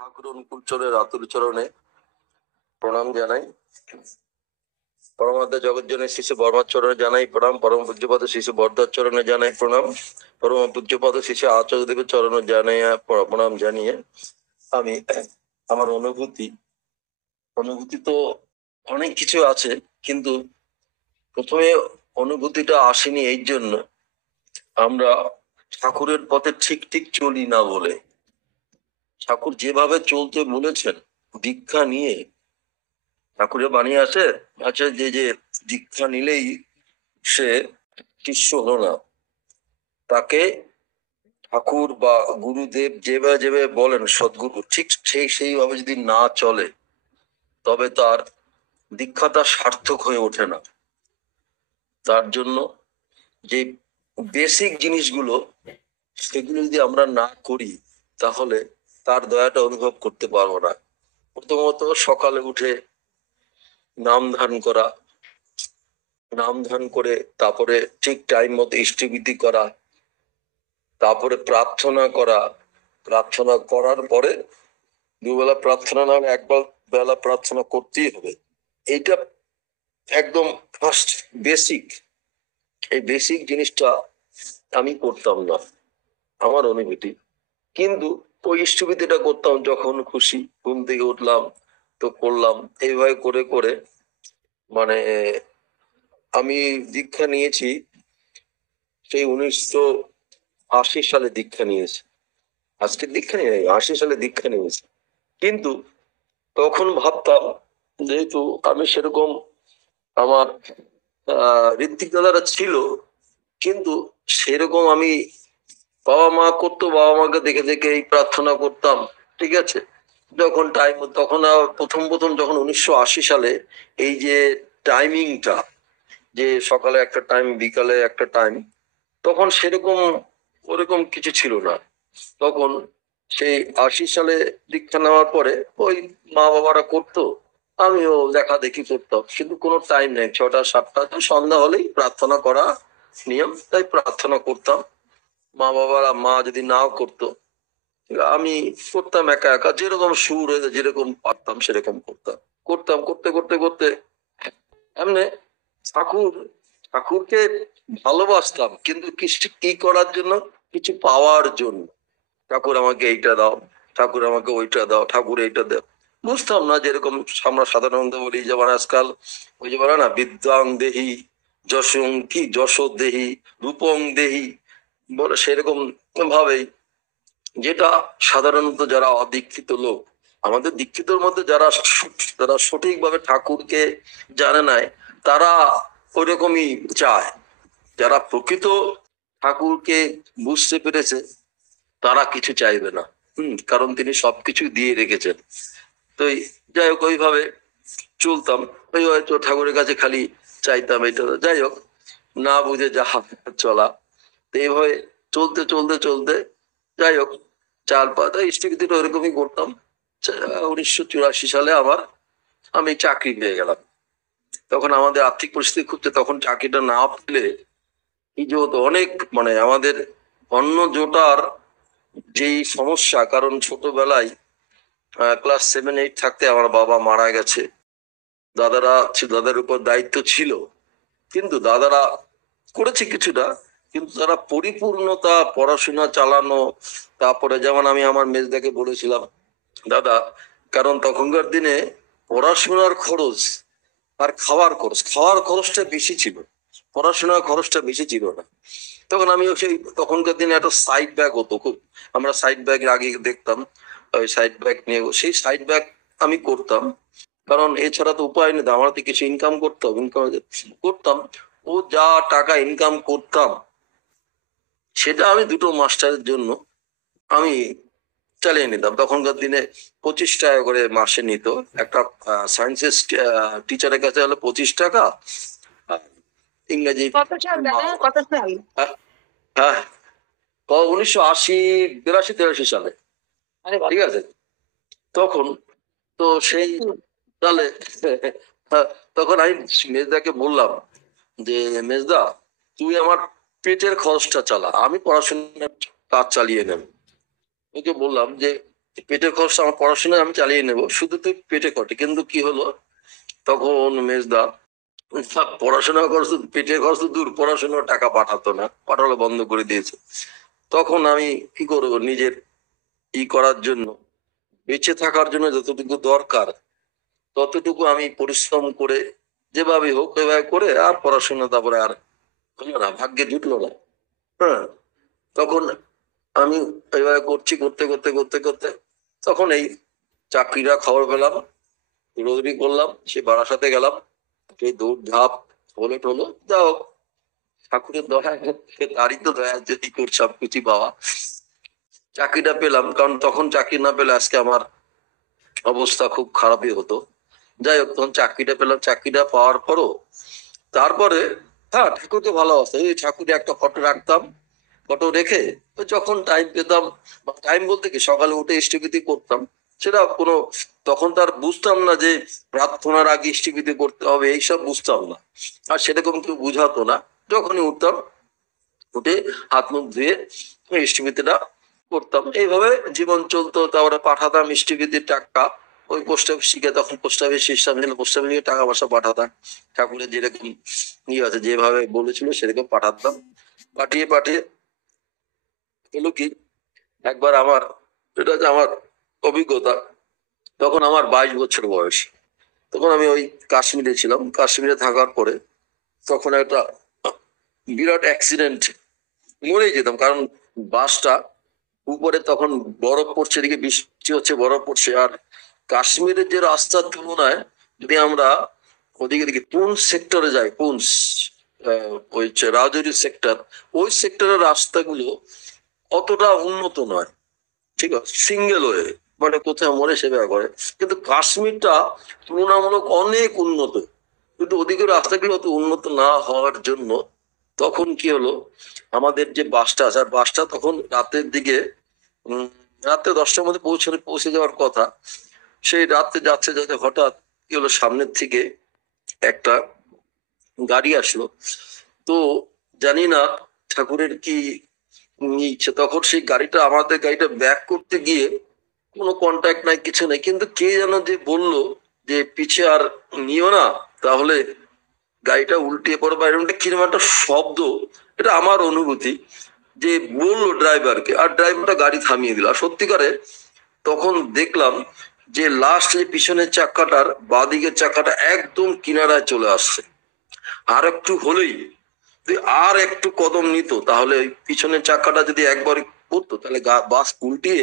ঠাকুর অনুকূল চরণের আতুর চরণে প্রণাম জানাই। পরমাত্মা জগৎজনের শিশু বর্মার চরণে জানাই প্রণাম। পরম পূজ্যপাদ শিশু বর্ধার চরণে জানাই প্রণাম। পরম পূজ্যপাদ শিশু আচার্যদেবের চরণে জানাই প্রণাম জানিয়ে আমি আমার অনুভূতি তো অনেক কিছু আছে, কিন্তু প্রথমে অনুভূতিটা আসেনি এই জন্য আমরা ঠাকুরের পথে ঠিক ঠিক চলি না বলে। ঠাকুর যেভাবে চলতে বলেছেন দীক্ষা নিয়ে, ঠাকুরের বাণী আছে আচ্ছা যে দীক্ষা নিলেই সে শিষ্য হলো না, তাকে ঠাকুর বা গুরুদেব যেভাবে যেভাবে বলেন সদ্গুরু ঠিক সেইভাবে যদি না চলে তবে তার দীক্ষাটা সার্থক হয়ে ওঠে না। তার জন্য যে বেসিক জিনিসগুলো সেগুলো যদি আমরা না করি তাহলে তার দয়াটা অনুভব করতে পারবো না। প্রথমত সকালে উঠে নাম ধ্যান করে তারপরে ঠিক টাইম মতো ইষ্টবিধি করা, তারপরে প্রার্থনা করার পরে দুবেলা প্রার্থনা না হলে একবার বেলা প্রার্থনা করতেই হবে। এইটা একদম ফার্স্ট বেসিক। এই বেসিক জিনিসটা আমি করতাম না, আমার অনুভূতি। কিন্তু ওই ইষ্টবিধিটা করতাম যখন খুশি, ঘুম থেকে উঠলাম তো করলাম। এইভাবে করে করে মানে আমি দীক্ষা নিয়েছি সেই 1980 সালে দীক্ষা নিয়েছি। আজকের দীক্ষা নিয়ে 80 সালে দীক্ষা নিয়েছি। কিন্তু তখন ভাবতাম যেহেতু আমি সেরকম আমার ঋত্বিক দাদারা ছিল, কিন্তু সেরকম আমি বাবা মা করতো, বাবা মাকে দেখে দেখে এই প্রার্থনা করতাম, ঠিক আছে। যখন টাইম তখন প্রথম যখন 1980 সালে এই যে টাইমিংটা, যে সকালে একটা টাইম বিকালে একটা টাইম, তখন সেরকম ওরকম কিছু ছিল না। তখন সেই 80 সালে দীক্ষা নেওয়ার পরে ওই মা বাবারা করতো, আমিও দেখা দেখি করতাম, কিন্তু কোনো টাইম নেই। 6টা 7টা তো সন্ধ্যা হলেই প্রার্থনা করা নিয়ম, তাই প্রার্থনা করতাম। মা যদি নাও করতো আমি করতাম একা একা, যেরকম সুর যেরকম পারতাম সেরকম করতে করতে করতে এমনি ঠাকুরকে ভালোবাসতাম, কিন্তু কি করার জন্য, কিছু পাওয়ার জন্য। ঠাকুর আমাকে এইটা দাও, ঠাকুর আমাকে ওইটা দাও, ঠাকুর এইটা দাও। বুঝতাম না, যেরকম আমরা সাধারণত বলি, যেমন আজকাল ওই যে বলে না বিদ্যাং দেহি যশো দেহি রূপং দেহি, বলে সেরকম ভাবেই, যেটা সাধারণত যারা অদীক্ষিত লোক, আমাদের দীক্ষিতর মধ্যে যারা সঠিকভাবে ঠাকুরকে জানে নাই তারা ওইরকমই চায়। যারা প্রকৃত ঠাকুরকে বুঝতে পেরেছে তারা কিছু চাইবে না, কারণ তিনি সবকিছু দিয়ে রেখেছেন। তো যাই হোক ওইভাবে চলতাম, ওই হয়তো ঠাকুরের কাছে খালি চাইতাম এটা, যাই হোক না বুঝে যাহা চলা। তো এইভাবে চলতে চলতে চলতে যাই হোক 4-5 ইষ্টবিধিটা ওইরকমই করতাম। 1984 সালে আমি চাকরি পেয়ে গেলাম। তখন আমাদের আর্থিক পরিস্থিতি খুব, তখন চাকরিটা না পেলে এই যে অনেক আমাদের অন্ন জোটার যেই সমস্যা, কারণ ছোটবেলায় ক্লাস 7-8 থাকতে আমার বাবা মারা গেছে। দাদার উপর দায়িত্ব ছিল, কিন্তু দাদারা করেছে কিছুটা, কিন্তু তারা পরিপূর্ণতা পড়াশোনা চালানো। তারপরে যেমন আমি আমার মেজদাকে বলেছিলাম দাদা, কারণ তখনকার দিনে পড়াশোনার খরচ আর খাওয়ার খরচটা বেশি ছিল, পড়াশোনার খরচটা বেশি ছিল না। তখন আমিও সেই তখনকার দিনে একটা সাইড ব্যাগ হতো খুব, আমরা সাইড ব্যাগ আগে দেখতাম, ওই সাইড ব্যাগ নিয়ে সেই সাইড ব্যাগ আমি করতাম, কারণ এছাড়া তো উপায় নেই, আমার তো কিছু ইনকাম করতাম। ও যা টাকা ইনকাম করতাম সেটা আমি 2টো মাস্টারের জন্য আমি চালিয়ে নিতাম। তখনকার দিনে 25 টাকা করে মাসে নিত একটা সায়েন্সের টিচারের কাছে, হলো 25 টাকা। ইংরেজি হ্যাঁ 1980 82-83 সালে, ঠিক আছে। তখন তো সেই তাহলে তখন আমি মেজদাকে বললাম যে মেজদা, তুই আমার পেটের খরচটা চালা, আমি পড়াশোনার কাজ চালিয়ে নেব। ওকে বললাম যে পেটের খরচ আমার পড়াশোনায় আমি চালিয়ে নেব, শুধু তুই পেটে কটে। কিন্তু কি হলো, তখন মেজদা পড়াশোনা খরচ, পেটের খরচ তো দূর, পড়াশোনার টাকা পাঠাতো না, পাঠানো বন্ধ করে দিয়েছে। তখন আমি কি করব, নিজের করার জন্য, বেঁচে থাকার জন্য যতটুকু দরকার ততটুকু আমি পরিশ্রম করে যেভাবে হোক এভাবে করে আর পড়াশোনা তারপরে আর হলো না, ভাগ্যে জুটলো না। হ্যাঁ, তখন আমি এইভাবে করছি, করতে করতে করতে করতে তখন এই চাকরিটা খবর পেলাম, দৌড়াদৌড়ি করলাম, সে বারাসাতে গেলাম, সেই দৌড় ঝাঁপ হলো টলো, যা হোক ঠাকুরের দয়া, তারই তো দয়া যদি করছে সবকিছু পাওয়া। চাকরিটা পেলাম, কারণ তখন চাকরি না পেলে আজকে আমার অবস্থা খুব খারাপই হতো। যাই হোক, তখন চাকরিটা পেলাম, চাকরিটা পাওয়ার পরও তারপরে হ্যাঁ ঠাকুরকে ভালোবাসতাম, এই ঠাকুরে একটা ফটো রাখতাম, ফটো রেখে যখন টাইম পেতাম, টাইম বলতে কি সকালে উঠে ইষ্টভৃতি করতাম। সেটা কোনো, তখন তার বুঝতাম না যে প্রার্থনার আগে ইষ্টভৃতি করতে হবে, এইসব বুঝতাম না, আর সেরকম কেউ বুঝাতো না। যখনই উঠতাম, উঠে হাত মুখ ধুয়ে ইষ্টভৃতিটা করতাম, এইভাবে জীবন চলতো। তারপরে পাঠাতাম ইষ্টভৃতির টাকা ওই পোস্ট অফিসে, তখন পোস্ট অফিস সিস্টেম ছিল, পোস্ট অফিসে টাকা পয়সা পাঠাতাম, ঠাকুরের যেরকম আছে যেভাবে বলেছিল সেরকম পাঠাতাম। পাঠিয়ে পাঠিয়ে হলো কি, একবার আমার, এটা হচ্ছে আমার অভিজ্ঞতা, তখন আমার 22 বছর বয়স। তখন আমি ওই কাশ্মীরে ছিলাম, কাশ্মীরে থাকার পরে তখন একটা বিরাট অ্যাক্সিডেন্ট, মরেই যেতাম, কারণ বাসটা উপরে তখন বরফ পড়ছে, এদিকে বৃষ্টি হচ্ছে, বরফ পড়ছে। আর কাশ্মীরের যে রাস্তার তুলনায় যদি আমরা ওদিকে দিকে পুঞ্চ সেক্টরে যাই, পুঞ্চ ওই রাজৌরি সেক্টর, ওই সেক্টরের রাস্তাগুলো অতটা উন্নত নয়, ঠিক আছে, সিঙ্গেল ওয়ে, মানে কোথাও মরে সেবা করে। কিন্তু কাশ্মীরটা তুলনামূলক অনেক উন্নত, কিন্তু ওদিকে রাস্তাগুলো অত উন্নত না হওয়ার জন্য তখন কি হলো, আমাদের যে বাসটা আছে, আর বাসটা তখন রাতের দিকে রাতে 10টার মধ্যে পৌঁছে যাওয়ার কথা, সেই রাতে যাচ্ছে যাতে হঠাৎ কি হলো, সামনের থেকে একটা গাড়ি আসলো। তো জানি না ঠাকুরের কি ইচ্ছে, তখন সেই গাড়িটা, আমাদের গাড়িটা ব্যাক করতে গিয়ে কোনো কন্ট্যাক্ট নাই, কিছু নাই, কিন্তু কে যেন যে বললো যে পিছে আর নিও না, তাহলে গাড়িটা উল্টিয়ে পড়বে, এরকম একটা কিরকম একটা শব্দ, এটা আমার অনুভূতি, যে বললো ড্রাইভারকে, আর ড্রাইভারটা গাড়ি থামিয়ে দিল। আর সত্যিকারে তখন দেখলাম যে লাস্ট যে পিছনের চাকাটার বাঁদিকের চাকাটা একদম কিনারায় চলে আসছে, আর একটু হলেই, আর একটু কদম নিত তাহলে ওই পিছনের চাকাটা যদি একবার পড়তো তাহলে বাস উল্টিয়ে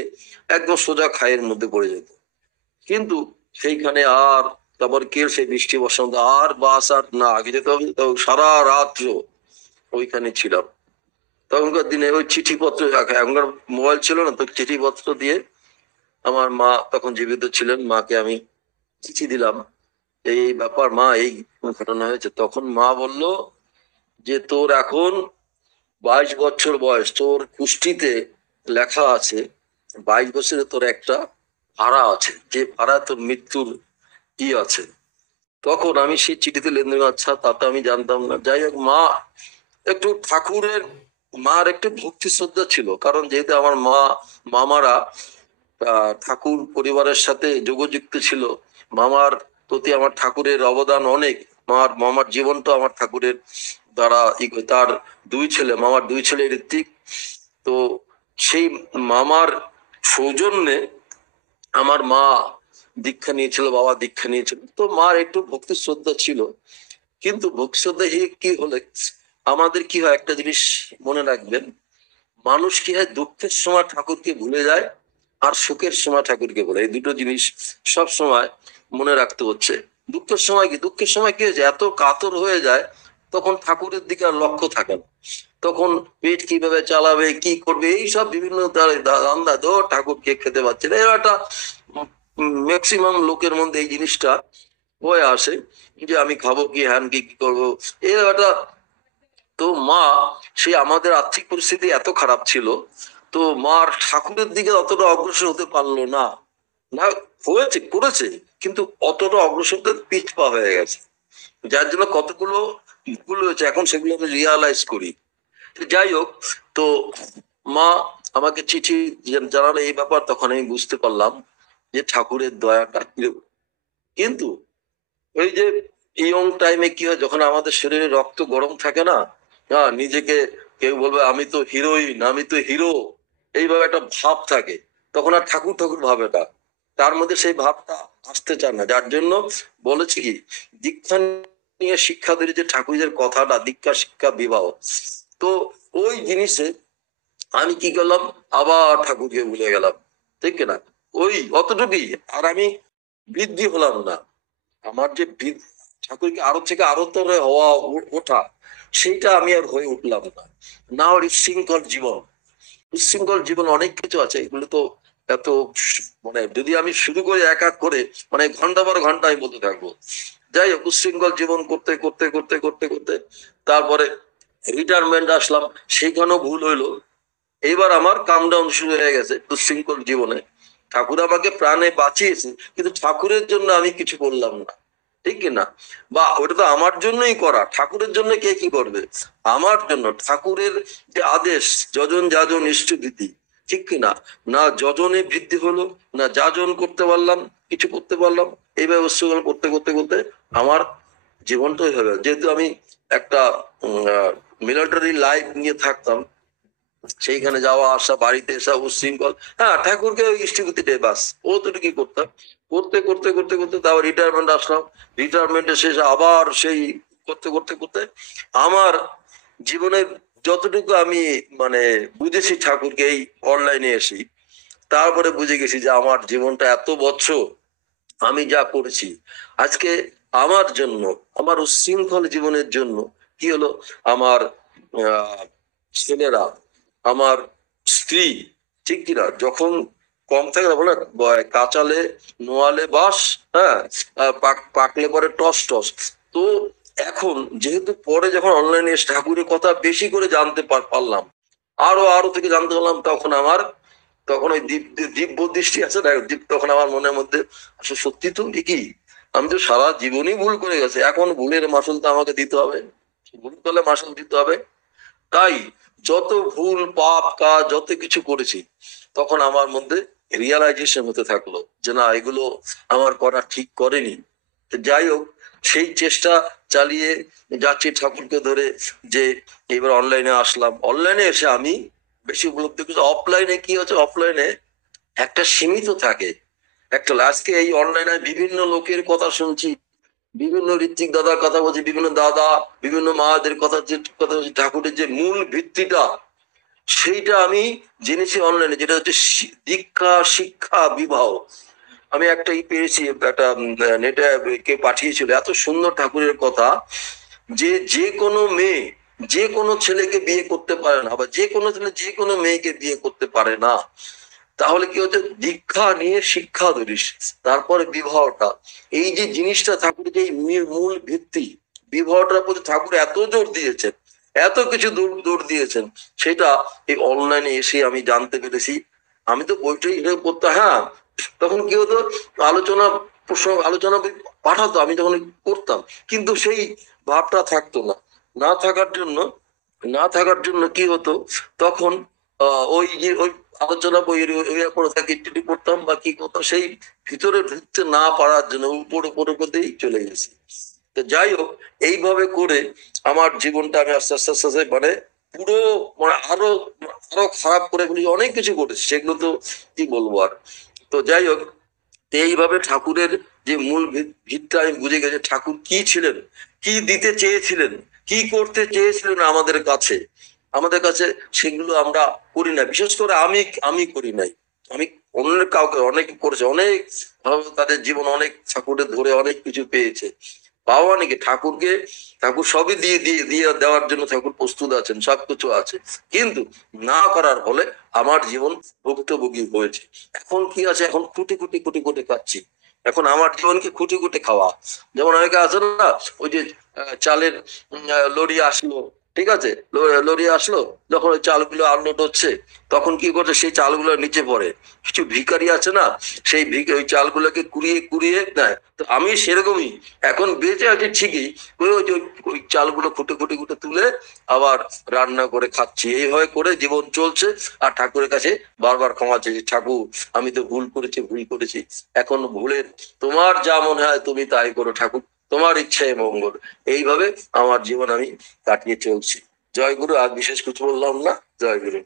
একদম সোজা খাইয়ের মধ্যে পড়ে যেত। কিন্তু সেইখানে আর, তারপর কে সেই বৃষ্টি বসন্ত আর বাস আর না, আগে যেতে হবে, তো সারা রাত্র ওইখানে ছিলাম। তখনকার দিনে ওই চিঠিপত্র, এখনকার মোবাইল ছিল না, তো চিঠিপত্র দিয়ে আমার মা তখন জীবিত ছিলেন, মাকে আমি চিঠি দিলাম, এই ব্যাপার মা, এই ঘটনা হয়েছে। তখন মা বলল যে তোর এখন 22 বছর বয়স, তোর কুষ্টিতে লেখা আছে 22 বছরে তোর একটা ভাড়া আছে, যে ভাড়া তোর মৃত্যুর আছে। তখন আমি সেই চিঠিতে লেনদেন, আচ্ছা তা তো আমি জানতাম না। যাই হোক, মা একটু ঠাকুরের, মার একটু ভক্তি শ্রদ্ধা ছিল, কারণ যেহেতু আমার মামারা ঠাকুর পরিবারের সাথে যোগযুক্ত ছিল, মামার প্রতি আমার ঠাকুরের অবদান অনেক। মামার জীবনটা আমার ঠাকুরের দ্বারা তার মামার 2 ছেলে ঋত্বিক, তো সেই মামার সৌজন্যে আমার মা দীক্ষা নিয়েছিল, বাবা দীক্ষা নিয়েছিল, তো মার একটু ভক্তি শ্রদ্ধা ছিল। কিন্তু ভক্তি শ্রদ্ধা কি হলে আমাদের কি হয়, একটা জিনিস মনে রাখবেন, মানুষ কি হয় দুঃখের সময় ঠাকুরকে ভুলে যায়, আর সুখের সময় ঠাকুরকে ভুলে, এই দুটো জিনিস সব সময় মনে রাখতে হচ্ছে। দুঃখের সময় কি, দুঃখের সময় কি হয়েছে, এত কাতর হয়ে যায়, তখন ঠাকুরের দিকে আর লক্ষ্য থাকে না, তখন পেট কিভাবে চালাবে, কি করবে, এইসব বিভিন্ন ধান্দা, তো ঠাকুরকে খেতে পারছে না, এর একটা ম্যাক্সিমাম লোকের মধ্যে এই জিনিসটা হয়ে আসে, যে আমি খাবো কি, হ্যান কি, কি করবো, এর একটা। তো মা, সে আমাদের আর্থিক পরিস্থিতি এত খারাপ ছিল, তো মার ঠাকুরের দিকে অতটা অগ্রসর হতে পারলো না, না হয়েছে করেছে, কিন্তু অতটা অগ্রসর পিছ পা হয়ে গেছে, যার জন্য কতগুলো ভুল হয়েছে, এখন সেগুলো আমি রিয়ালাইজ করি। যাই হোক, তো মা আমাকে চিঠি জানালো এই ব্যাপার, তখন আমি বুঝতে পারলাম যে ঠাকুরের দয়াটা কিরকম। কিন্তু ওই যে ইয়ং টাইমে কি হয়, যখন আমাদের শরীরে রক্ত গরম থাকে না, হ্যাঁ, নিজেকে কেউ বলবে আমি তো হিরোইন, আমি তো হিরো, এইভাবে একটা ভাব থাকে, তখন আর ঠাকুর ঠাকুর ভাবে না, তার মধ্যে সেই ভাবটা আসতে চায় না। যার জন্য বলেছি কি, দীক্ষা নিয়ে শিক্ষা ধরে যে ঠাকুরের কথাটা, দীক্ষা শিক্ষা বিবাহ, তো ওই জিনিসে আমি কি করলাম, আবার ঠাকুরকে ভুলে গেলাম, ঠিক না? ওই অতটুকুই, আর আমি বৃদ্ধি হলাম না। আমার যে ঠাকুরকে আরো থেকে আরো তরে হওয়া ওঠা, সেইটা আমি আর হয়ে উঠলাম না। না ওর উচ্ছৃঙ্খল জীবন, উচ্ছৃঙ্খল জীবন অনেক কিছু আছে, এগুলো তো এত মানে যদি আমি শুরু করি এক এক করে, মানে ঘন্টা পর ঘন্টা আমি বলতে থাকবো। যাই হোক, উচ্ছৃঙ্খল জীবন করতে করতে করতে করতে করতে তারপরে রিটায়ারমেন্ট আসলাম, সেইখানেও ভুল হইলো। এইবার আমার কাম ডাউন শুরু হয়ে গেছে দুশৃঙ্খল জীবনে। ঠাকুর আমাকে প্রাণে বাঁচিয়েছে, কিন্তু ঠাকুরের জন্য আমি কিছু করলাম না, ঠিক কিনা? বা ওটা তো আমার জন্যই করা, ঠাকুরের জন্য কে কি করবে? আমার জন্য ঠাকুরের যে আদেশ, যজন যাজন ইষ্টভীতি, ঠিক কিনা? না যজনে বৃদ্ধি হলো, না যাজন করতে পারলাম, কিছু করতে পারলাম। এই ব্যবস্থা করতে করতে করতে আমার জীবনটাই হবে, যেহেতু আমি একটা মিলিটারি লাইফ নিয়ে থাকতাম, সেইখানে যাওয়া আসা, বাড়িতে এসা উচ্ছৃঙ্খল, হ্যাঁ, ঠাকুরকে ওই ইষ্টভূতিটাই বাস, ও তো কি করতাম, করতে করতে করতে করতে তারপর রিটায়ারমেন্ট আসলাম। রিটায়ারমেন্টের শেষে আবার সেই করতে করতে করতে আমার জীবনের যতটুকু আমি মানে বুঝেছি ঠাকুরকে এই অনলাইনে এসে, তারপরে বুঝে গেছি যে আমার জীবনটা এত বছর আমি যা করেছি, আজকে আমার জন্য, আমার উচ্ছৃঙ্খল জীবনের জন্য কি হলো, আমার ছেলেরা, আমার স্ত্রী, ঠিক কিনা, যখন কম থাকে না বলে কাঁচালে নোয়ালে বাস, হ্যাঁ, পাকলে পরে টস টস। তো এখন যেহেতু পরে যখন অনলাইনে এসে ঠাকুরের কথা বেশি করে জানতে পারলাম, আরো আরো থেকে জানতে পারলাম, তখন আমার, তখন ওই দিব্য দৃষ্টি আছে না, তখন আমার মনের মধ্যে আসলে সত্যি তো কি, আমি তো সারা জীবনই ভুল করে গেছি, এখন ভুলের মাসুল তো আমাকে দিতে হবে, ভুল করলে মাসুল দিতে হবে। তাই যত ভুল পাপ কাজ যত কিছু করেছি, তখন আমার মধ্যে রিয়ালাইজেশন হতে থাকলো যে না, এগুলো আমার করা ঠিক করেনি। যাই হোক, সেই চেষ্টা চালিয়ে যাচ্ছি ঠাকুরকে ধরে, যে এবার অনলাইনে আসলাম। অনলাইনে এসে আমি বেশি উপলব্ধি করছি, অফলাইনে কি হচ্ছে, অফলাইনে একটা সীমিত থাকে, একটা আজকে এই অনলাইনে বিভিন্ন লোকের কথা শুনছি, বিভিন্ন ঋত্বিক দাদার কথা বলছি, বিভিন্ন দাদা, বিভিন্ন মাদের কথা, যে কথা বলছি, ঠাকুরের যে মূল ভিত্তিটা, সেইটা আমি জেনেছি অনলাইনে, যেটা হচ্ছে দীক্ষা শিক্ষা বিবাহ। আমি একটা পেয়েছি, একটা নেটে কে পাঠিয়েছিল, এত সুন্দর ঠাকুরের কথা, যে যে কোনো মেয়ে যে কোনো ছেলেকে বিয়ে করতে পারে না, বা যে কোনো ছেলে যে কোনো মেয়েকে বিয়ে করতে পারে না। তাহলে কি হচ্ছে, দীক্ষা নিয়ে শিক্ষা ধরিস, তারপরে বিবাহটা, এই যে জিনিসটা ঠাকুরের যে মূল ভিত্তি, বিবাহটার প্রতি ঠাকুর এত জোর দিয়েছেন, এত কিছু দূর দিয়েছেন, সেটা এই অনলাইনে এসে আমি জানতে পেরেছি। আমি তো বইটাই পড়তাম, হ্যাঁ, তখন কি হতো, আলোচনা প্রসঙ্গ, আলোচনা পাঠাতো, আমি যখন করতাম, কিন্তু সেই ভাবটা থাকতো না। না থাকার জন্য, না থাকার জন্য কি হতো, তখন ওই যে ওই আলোচনা বইয়ের পড়ে থাকি, একটু পড়তাম বা কি করতাম, সেই ভিতরে ঢুকতে না পারার জন্য উপরে উপরে করতেই চলে গেছি। তো যাই হোক, এইভাবে করে আমার জীবনটা আমি আস্তে আস্তে আস্তে আস্তে মানে পুরো মানে আরো আরো খারাপ করে ফেলি, অনেক কিছু করেছি, সেগুলো তো কি বলবো আর। তো যাই হোক, এইভাবে ঠাকুরের যে মূল ভিতটা আমি বুঝে গেছি, ঠাকুর কি ছিলেন, কি দিতে চেয়েছিলেন, কি করতে চেয়েছিলেন আমাদের কাছে, আমাদের কাছে সেগুলো আমরা করি না, বিশেষ করে আমি করি নাই। আমি অন্যের কাউকে অনেক করেছে, অনেক ভাবে তাদের জীবন অনেক ঠাকুরের ধরে অনেক কিছু পেয়েছে, পাওয়া নাকি ঠাকুরকে, ঠাকুর সবই দিয়ে দিয়ে দিয়ে দেওয়ার জন্য ঠাকুর প্রস্তুত আছেন, সবকিছু আছে, কিন্তু না করার ফলে আমার জীবন ভুক্তভোগী হয়েছে। এখন কি আছে, এখন কুটি কুটি কুটি কুটি খাচ্ছি, এখন আমার জীবনকে খুঁটি খুঁটে খাওয়া। যেমন অনেকে আছে না, ওই যে চালের লরি আসলো, ঠিক আছে, লরি আসলো, যখন ওই চালগুলো আনলোড হচ্ছে, তখন কি করছে, সেই চালগুলো নিচে পড়ে। কিছু ভিখারি আছে না, সেই ওই চালগুলোকে কুড়িয়ে কুড়িয়ে নেয়। তো আমি সেরকমই এখন বেঁচে আছি ঠিকই, ওই চালগুলো খুঁটে খুঁটে খুঁটে তুলে আবার রান্না করে খাচ্ছি। এইভাবে করে জীবন চলছে। আর ঠাকুরের কাছে বারবার ক্ষমা চেয়েছি, ঠাকুর আমি তো ভুল করেছি, ভুল করেছি। এখন ভুলের তোমার যা মনে হয় তুমি তাই করো ঠাকুর, তোমার ইচ্ছায় মঙ্গল। এইভাবে আমার জীবন আমি কাটিয়ে চলছি। জয় গুরু। আর বিশেষ কিছু বললাম না। জয় গুরু।